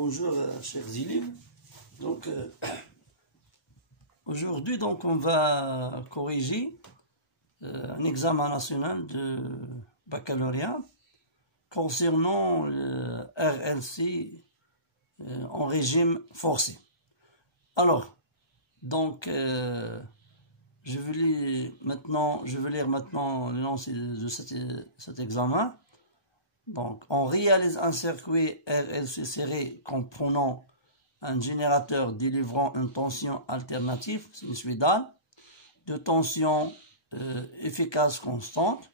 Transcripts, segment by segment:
Bonjour chers élèves. Donc aujourd'hui on va corriger un examen national de baccalauréat concernant le RLC en régime forcé. Alors je vais lire maintenant l'énoncé de cet examen. Donc, on réalise un circuit RLC serré comprenant un générateur délivrant une tension alternative sinusoïdale, de tension efficace constante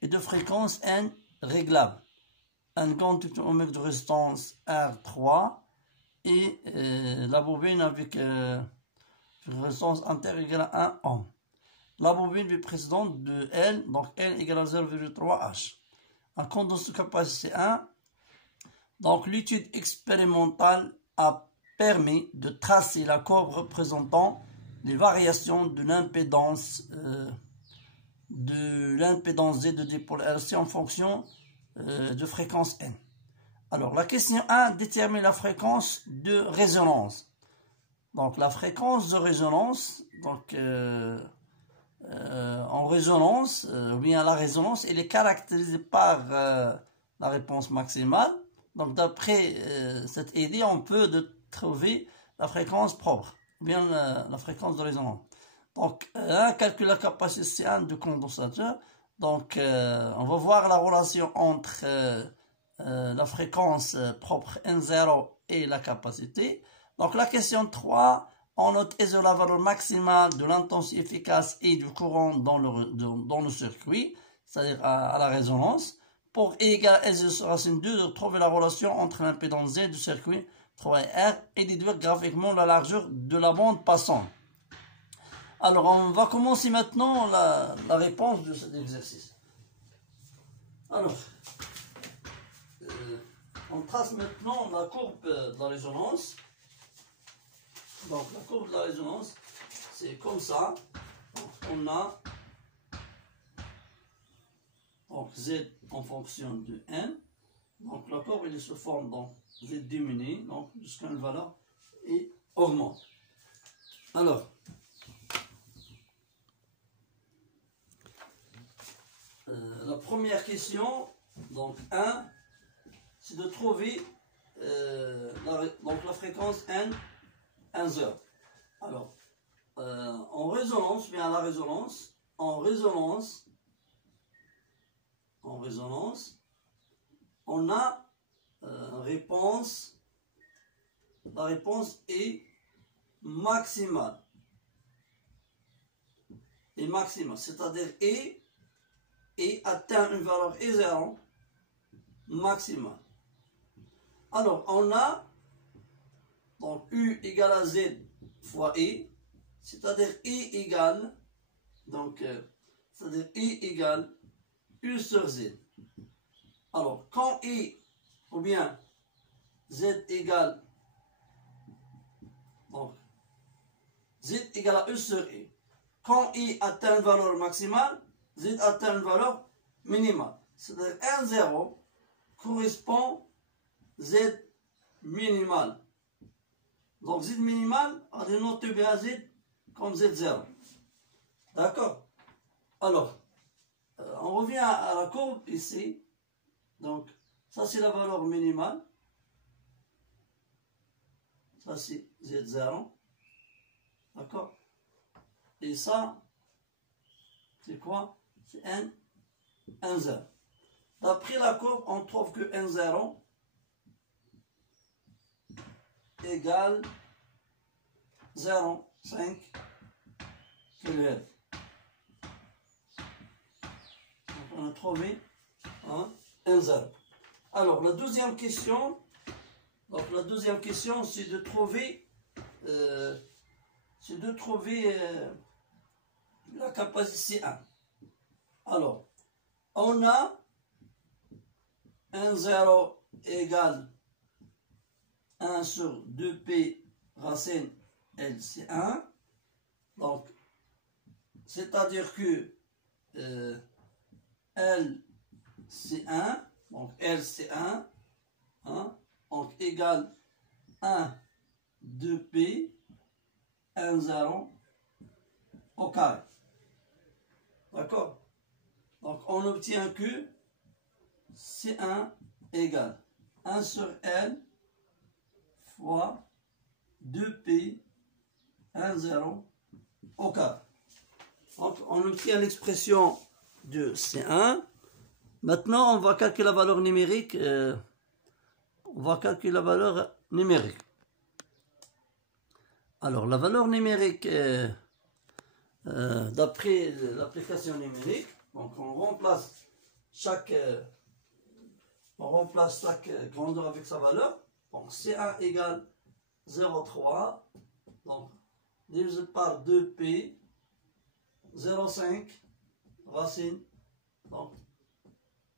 et de fréquence N réglable. Un conducteur ohmique de résistance R3 et la bobine avec résistance inter égale à 1 ohm. La bobine précédente de L, donc L égale à 0,3 H. Un condenseur capacité 1. Donc l'étude expérimentale a permis de tracer la courbe représentant les variations de l'impédance Z de dipôle RC en fonction de fréquence N. Alors la question 1 détermine la fréquence de résonance. Donc la fréquence de résonance, en résonance, ou bien la résonance, elle est caractérisée par la réponse maximale. Donc d'après cette idée, on peut trouver la fréquence propre, ou bien la fréquence de résonance. Donc calcule la capacité C1 du condensateur. Donc on va voir la relation entre la fréquence propre N0 et la capacité. Donc la question 3, on note ISO la valeur maximale de l'intensité efficace et du courant dans le circuit, c'est-à-dire à la résonance. Pour E égale ISO sur racine 2, de trouver la relation entre l'impédance Z du circuit 3R et déduire graphiquement la largeur de la bande passante. Alors on va commencer maintenant la réponse de cet exercice. Alors, on trace maintenant la courbe de la résonance. Donc la courbe de la résonance, c'est comme ça. Donc, on a Z en fonction de N. Donc la courbe elle se forme dans Z diminue, donc jusqu'à une valeur et augmente. Alors, la première question, donc 1, c'est de trouver la fréquence N. 1h. Alors, en résonance, bien à la résonance, en résonance, on a réponse, la réponse est maximale. Et maximale, c'est-à-dire et atteint une valeur E0 maximale. Alors, on a donc U égale à Z fois E, c'est-à-dire E égale, c'est-à-dire E égale U sur Z. Alors, quand E, ou bien Z égale, donc Z égale à U sur E. Quand E atteint une valeur maximale, Z atteint une valeur minimale. C'est-à-dire 1,0 correspond Z minimal. Donc Z minimal, on dénote bien Z comme Z0. D'accord? Alors, on revient à la courbe ici. Donc, ça c'est la valeur minimale. Ça c'est Z0. D'accord? Et ça, c'est quoi? C'est N0. D'après la courbe, on trouve que N0 égale 0,5 kHz. On a trouvé N0. Alors la deuxième question, c'est de trouver la capacité 1. Alors on a N0 égale 1 sur 2P racine LC1. Donc, c'est-à-dire que LC1, donc LC1, donc égale 1, 2p, 1, 0 au carré. D'accord? Donc, on obtient que C1 égale 1 sur N fois 2p, 1, 0 au carré. Donc, on obtient l'expression de C1. Maintenant, on va calculer la valeur numérique. Alors, la valeur numérique, d'après l'application numérique, donc on remplace chaque grandeur avec sa valeur. Donc, C1 égale 0,3. Donc, divisé par 2p, 0,5 racine. Donc,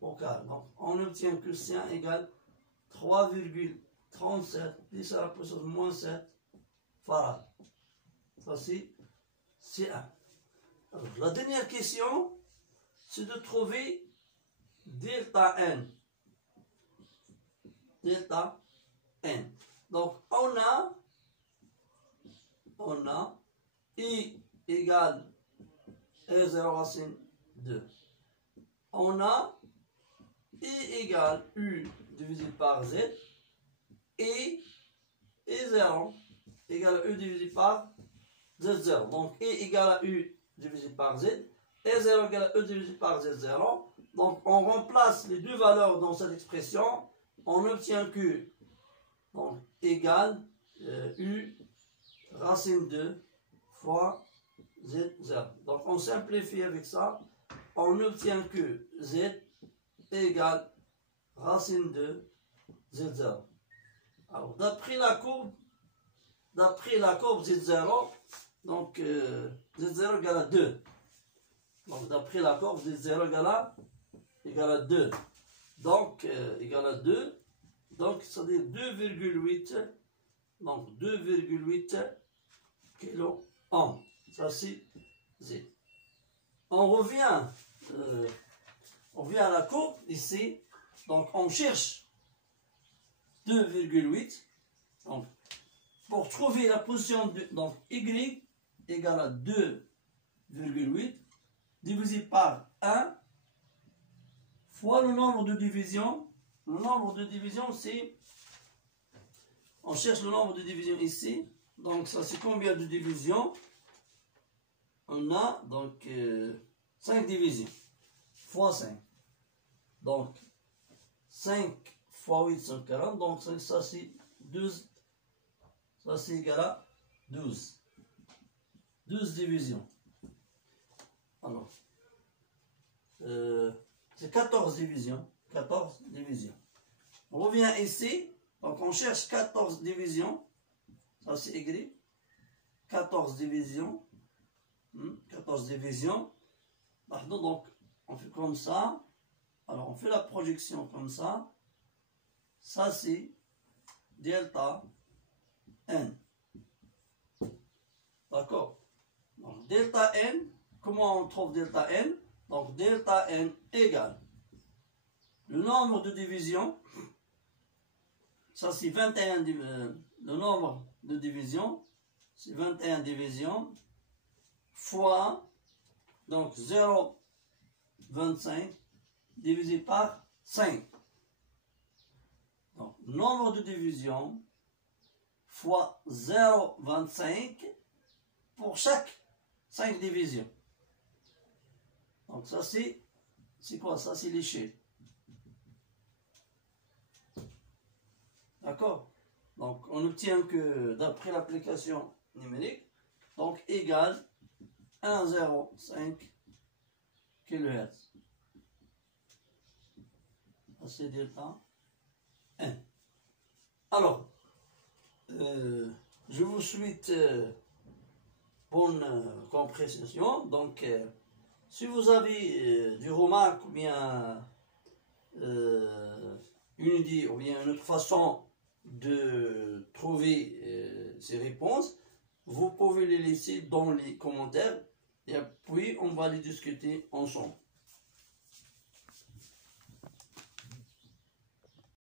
au carré. Donc, on obtient que C1 égale 3,37, 10 à la puissance moins 7 farad. Ça, c'est C1. Alors, la dernière question, c'est de trouver delta N. Delta N. Donc, on a I égale E0 racine 2. On a I égale U divisé par Z. Et E0 égale à U divisé par Z0. Donc, I égale à U divisé par Z. E0 égale à E divisé par Z0. Donc, on remplace les deux valeurs dans cette expression. On obtient que, donc, égale U racine 2 fois Z0. Donc, on simplifie avec ça. On obtient que Z égale racine 2 Z0. Alors, d'après la courbe Z0, donc Z0 égale à 2. Donc, d'après la courbe Z0 égale à 2. Donc, égale à 2. Donc, c'est-à-dire 2,8. Donc, 2,8 kilo ohm. Ça, c'est Z. On revient à la courbe ici. Donc, on cherche 2,8. Donc, pour trouver la position de donc Y égale à 2,8 divisé par 1 fois le nombre de divisions. Le nombre de divisions, c'est... On cherche le nombre de divisions ici. Donc, ça, c'est combien de divisions? On a, donc, 5 divisions. Fois 5. Donc, 5 fois 8, c'est 40. Donc, ça, c'est 12. Ça, c'est égal à 12. 12 divisions. Alors, c'est 14 divisions. 14 divisions. On revient ici. Donc, on cherche 14 divisions. Ça, c'est Y. 14 divisions. 14 divisions. Pardon, donc, on fait comme ça. Alors, on fait la projection comme ça. Ça, c'est delta N. D'accord. Donc, delta N, comment on trouve delta N? Donc, delta N égale le nombre de divisions. Ça, c'est 21 le nombre de divisions. C'est 21 divisions fois, donc, 0,25 divisé par 5. Donc, nombre de divisions fois 0,25 pour chaque 5 divisions. Donc, ça, c'est quoi? Ça, c'est l'échelle. D'accord? Donc, on obtient que, d'après l'application numérique, donc, égale 1,05 kHz. Ça, c'est delta N. Alors, je vous souhaite bonne compréhension. Donc, si vous avez des remarques ou bien une idée ou bien une autre façon de trouver ces réponses, vous pouvez les laisser dans les commentaires et puis on va les discuter ensemble.